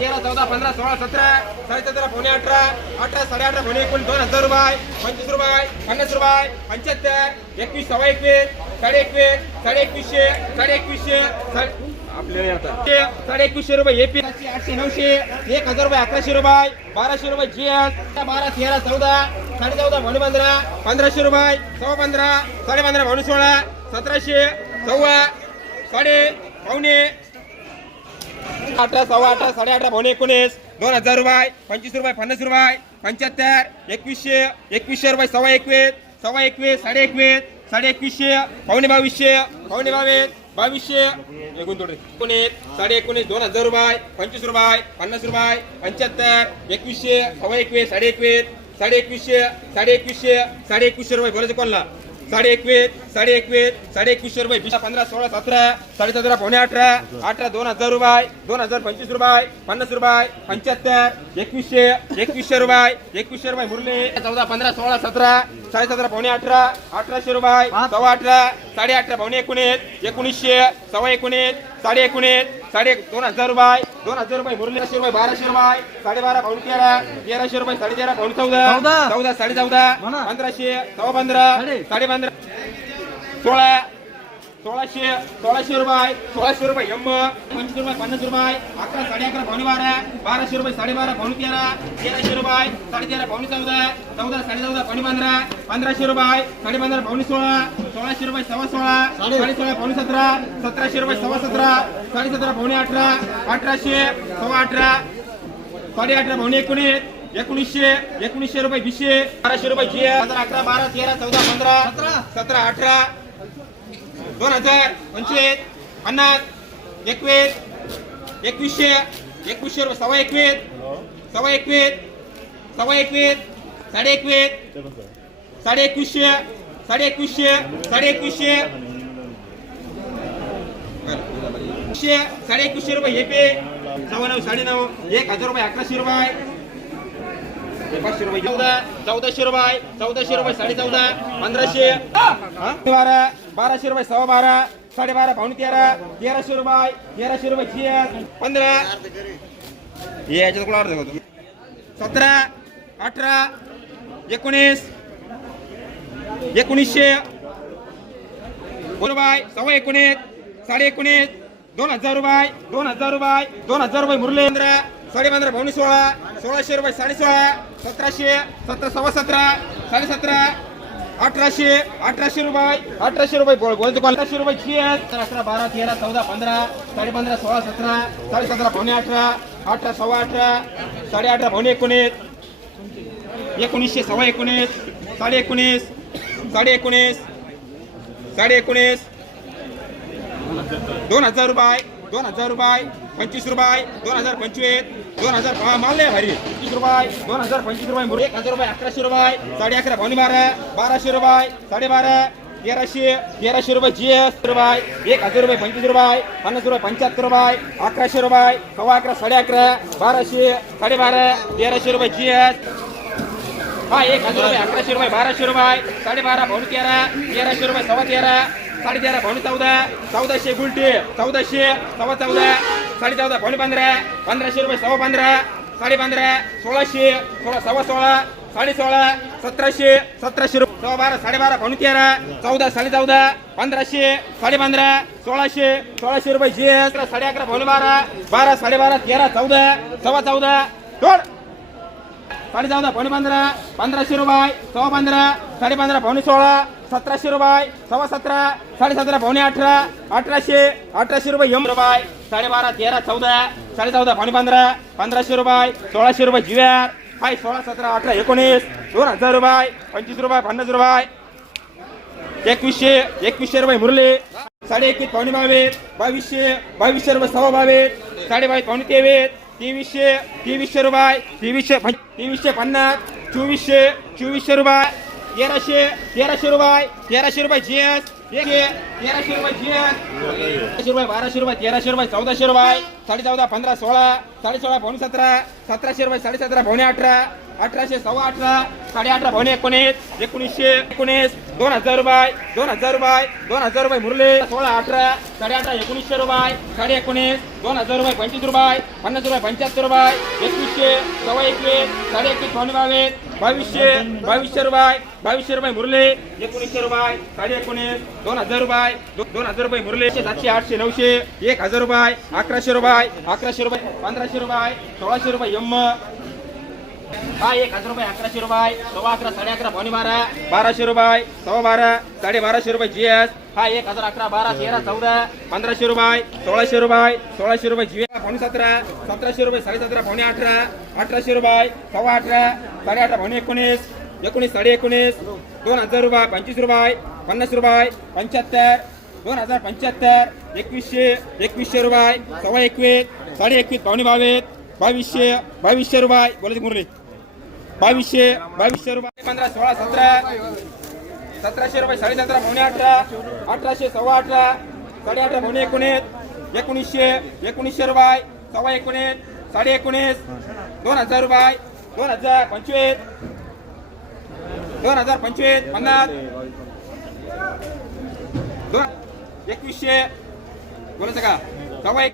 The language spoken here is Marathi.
13, 14, 15, 16, 17, 17, पावणे 18, 18, 18, पावणे 19, 2000 रुपये, 25 रुपये, 50 रुपये, 75, 21, सव्वा 21, 21.5, 21.5, 21.5, आपल्याला आता 21.5 रुपये एपी, 800, 900, 1000 रुपये, 1100 रुपये, 1200 रुपये जीएस, 12, 13, 14, 14.5, पावणे 15, 1500 रुपये, सव्वा 15, 15.5, पावणे 16, 1700, सव्वा, साडे, पावणे 18, सव्वा 18, 18.5, पावणे 19, 2000 रुपये, 25 रुपये, 50 रुपये, 75, 2100 रुपये, सव्वा 21, 21.5, 21.5, 21.5, पावणे 2200, पावणे 2200, 19, 19, 2000 रुपये, 25 रुपये, 50 रुपये, 75, 2100, सव्वा 21, 21.5, 21.5 रुपये बोलायचं कोणला 21.5, 21.5 रुपये, 15, 16, 17, 17.5, पावणे 18, 18, 2000 रुपये, 2000, 25 रुपये, 50 रुपये, 75, 2100 रुपये, 2100 रुपये मुरली, 14, 15, 16, 17, 17.5, पावणे 18, 1800 रुपये, सव्वा 18, 18.5, पावणे 19, 1900, सव्वा 19, 19.5, 2000 रुपये, 2000 रुपये मुरली, 1200 रुपये, 12.5, पावणे 13, 1300 रुपये, 13.5, पावणे 14, 14, 14.5, 1500, सव्वा 15, 15.5, 16, 1600 रुपये, 1600 रुपये एम, 25 रुपये, 50 रुपये, 11, 11.5, पावणे 12, 1200 रुपये, 12.5, पावणे 13, 1300 रुपये, 13.5, पावणे 14, 14, 14.5, पावणे 15, 1500 रुपये, 15.5, पावणे 16, 1600 रुपये, सव्वा 16, 16.5, पावणे 17, 1700 रुपये, सव्वा 17, 17.5, पावणे 18, 1800, सव्वा 18, 18.5, पावणे 19, 1900 रुपये, 200, 1200 रुपये, 11, 12, 13, 14, 15, 17, 18, 2000, 25, 50, 21, 2100, 2100 रुपये, सव्वा 21, सव्वा 21, सव्वा 21, 21.5, 2100, 2100, 2100, 2100 रुपये एपी, 9.5, 9.5, 1000 रुपये, 1100 रुपये, 500 रुपये, 1400 रुपये, 1400 रुपये, 14.5, 1500, 1200 रुपये, सव्वा 12, 12.5, पावणे 13, 1300 रुपये, 1300 रुपये जीएस, 15, हे याच्यात कोणावर देखो 17, 18, 19, 1900 रुपये, सव्वा 19, 19.5, 2000 रुपये, 2000 रुपये, 2000 रुपये मुरले, 15, 15.5, पावणे 16, 1600 रुपये, 16.5, 1700, 17, सव्वा 17, 17.5, 1800, 1800 रुपये, 1800 रुपये, बोलतो 1800 रुपये जीएस, 11, 12, 13, 14, 15, 15.5, 16, 17, 17.5, पावणे 18, 18, सव्वा 18, 18.5, पावणे 19, 1900, सव्वा 19, 19.5, 19.5, 19.5, 2000 रुपये, 2000 रुपये, 25 रुपये, 2025, 2000, मारले भारी 25 रुपये, 2025 रुपये, 1000 रुपये, 1100 रुपये, 11.5, पावणे 12, 1200 रुपये, 12.5, 1300 रुपये जीएस रुपये, 1000 रुपये, 25 रुपये, 50 रुपये, 75 रुपये, 1100 रुपये, सव्वा 11, 11.5, 1200, 12.5, 1300 रुपये जीएस, हा 1000 रुपये, 1100 रुपये, 1200 रुपये, 12.5, पावणे 13, 1300 रुपये, सव्वा 13, 13.5, पावणे 14, 1400 गुलटी, 1400, सव्वा 14, 14.5, पावणे 15, 1500 रुपये, सव्वा 15, 15.5, 1600, 16, सव्वा 16, 16.5, 1700, 1700 रुपये, सव्वा 12, 12.5, पावणे 13, 14, 14.5, 1500, 15.5, 1600, 1600 रुपये जीएस, 11.5, पावणे 12, 12, 12.5, 13, 14, सव्वा 14, 14.5, पावणे 15, 1500 रुपये, सव्वा 15, 15.5, पावणे 16, 1700 रुपये, सव्वा 17, 17.5, पावणे 18, 1800 रुपये एम रुपये, 12.5, 13, 14, 14.5, पावणे 15, 1500 रुपये, 1600 रुपये जीआर, 16, 17, 18, 19, 2000 रुपये, 25 रुपये, 50 रुपये, 2100 रुपये मुरली, 21.5, पावणे 22, 2200 रुपये, सव्वा 22, 22.5, पावणे 23, 2300 रुपये, 2350, 2400 रुपये, 1300 रुपये, 1300 रुपये जीएस, 1300 रुपये जीएस, 1200 रुपये, 1300 रुपये, 1400 रुपये, 14.5, 15, 16, 16.5, पावणे 17, 1700 रुपये, 17.5, पावणे 18, 1800 सव्वा 18 18.5 पावणे 19 1919 2000 रुपये 2000 रुपये 2000 रुपये मुरले 16 18 18.5 1900 रुपये 19.5 2000 रुपये 25 रुपये 50 रुपये 75 रुपये 2100 सव्वा 21 21.5 पावणे 22 2200 रुपये 2200 रुपये मुरले 1900 रुपये 19.5 2000 रुपये 2000 रुपये मुरले 700 800 900 1000 रुपये 1100 रुपये 1100 रुपये 1500 रुपये 1600 रुपये यम हा 1000 रुपये 1100 रुपये सव्वा 11 11.5 पावणे 12 1200 रुपये सव्वा 12 1250 रुपये जीएस हा 1011 12 13 14 1500 रुपये 1600 रुपये 1600 रुपये जीएस पावणे 17 1700 रुपये 17.5 पावणे 18 1800 रुपये सव्वा 18 18.5 पावणे 19 19 19.5 2000 रुपये 25 रुपये 50 रुपये 75 2075 2100 रुपये सव्वा 21 21.5 पावणे 22 2200 रुपये बोलायचे मुरली 2200 रुपये 15 16 17 1700 रुपये 17.5 पावणे 18 1800 सव्वा 18 18.5 पावणे 19 1900 रुपये सव्वा 19 19.5 2000 रुपये 2025 2025 50 2100 बोलायचं का सव्वा 1